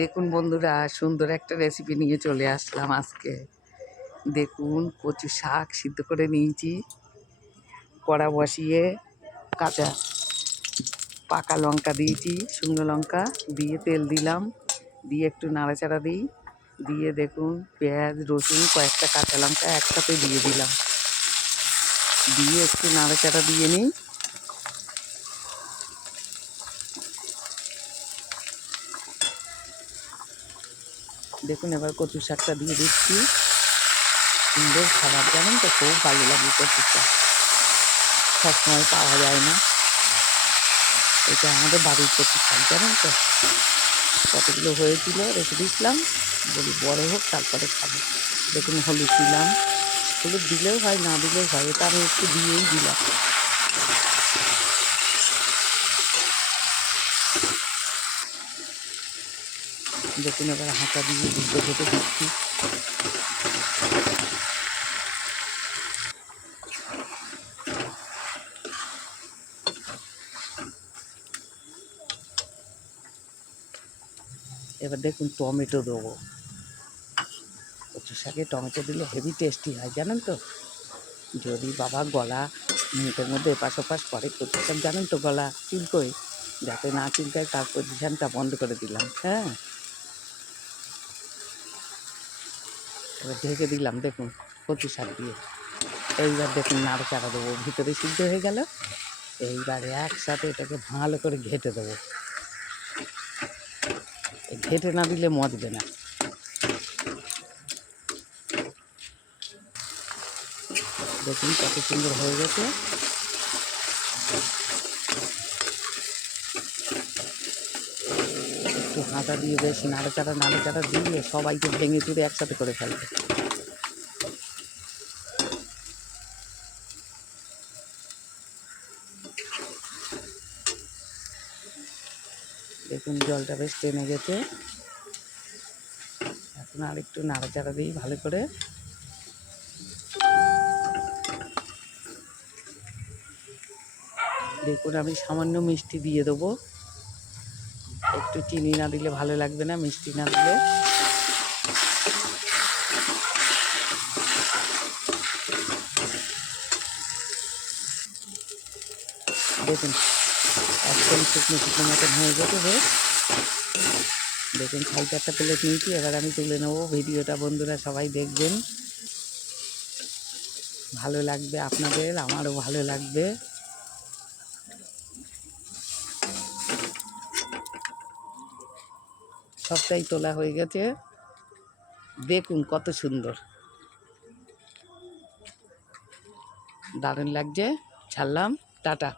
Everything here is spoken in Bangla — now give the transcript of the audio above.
দেখুন বন্ধুরা, সুন্দর একটা রেসিপি নিয়ে চলে আসলাম আজকে। দেখুন, কচু শাক সিদ্ধ করে নিয়েছি, কড়া বসিয়ে কাঁচা পাকা লঙ্কা দিয়েছি, শুকনো লঙ্কা দিয়ে তেল দিলাম, দিয়ে একটু নাড়াচাড়া দিই, দিয়ে দেখুন পেঁয়াজ রসুন কয়েকটা কাঁচা লঙ্কা একসাথে দিয়ে দিলাম, দিয়ে একটু নাড়াচাড়া দিয়ে নিই। দেখুন এবার কচু শাকটা দিয়ে দিচ্ছি। সুন্দর খাবার, জানেন তো, খুব ভালো লাগে কচু শাক, সবসময় পাওয়া যায় না। এটা আমাদের বাড়ির কচু শাক, জানেন তো। কতগুলো হয়েছিল রেখে দিয়েছিলাম, বলি বড় হোক তারপরে খাবো। দেখুন হলুদ দিলাম, হলুদ দিলেও হয় না দিলেও হয়, এটা আমি একটু দিয়েই দিলাম। দেখুন এবার হাঁটা দিয়ে দুধ ঘেটে দিচ্ছি। এবার দেখুন টমেটো দেবো। কচু শাকে টমেটো দিলে হেভি টেস্টি হয়, জানেন তো। যদি বাবা গলা মুখের মধ্যে এপাশ ওপাশ করে কচু শাক, জানেন তো, গলা চুলকোয়, যাতে না চুলকায় তার পজিশানটা বন্ধ করে দিলাম। হ্যাঁ, এবার ঢেকে দিলাম দেখুন কচু শাক দিয়ে। এইবার দেখুন নাড়াচাড়া দেবো, ভিতরে সিদ্ধ হয়ে গেল। এইবারে একসাথে এটাকে ভালো করে ঘেঁটে দেবো। ঘেঁটে না দিলে মজবে না। দেখুন কত সুন্দর হয়ে গেছে। একটু হাঁটা দিয়ে বেশ নাড়াচাড়া দিয়ে সবাইকে ভেঙে চুরে একসাথে করে ফেলবে। দেখুন জলটা বেশ টেনে গেছে। এখন আর একটু নাড়াচাড়া দিই ভালো করে। দেখুন আমি সামান্য মিষ্টি দিয়ে দেবো, একটু চিনি না দিলে ভালো লাগবে না, মিষ্টি না দিলে। দেখুন একদম শুকনো শুকনো মতন হয়ে গেছে বেশ। দেখুন সাইডে একটা প্লেট নিয়েছি, এবার আমি তুলে নেবো। ভিডিওটা বন্ধুরা সবাই দেখবেন, ভালো লাগবে আপনাদের, আমারও ভালো লাগবে। সবটাই তোলা হয়ে গেছে, দেখুন কত সুন্দর, দারুণ লাগছে। ছাড়লাম, টাটা।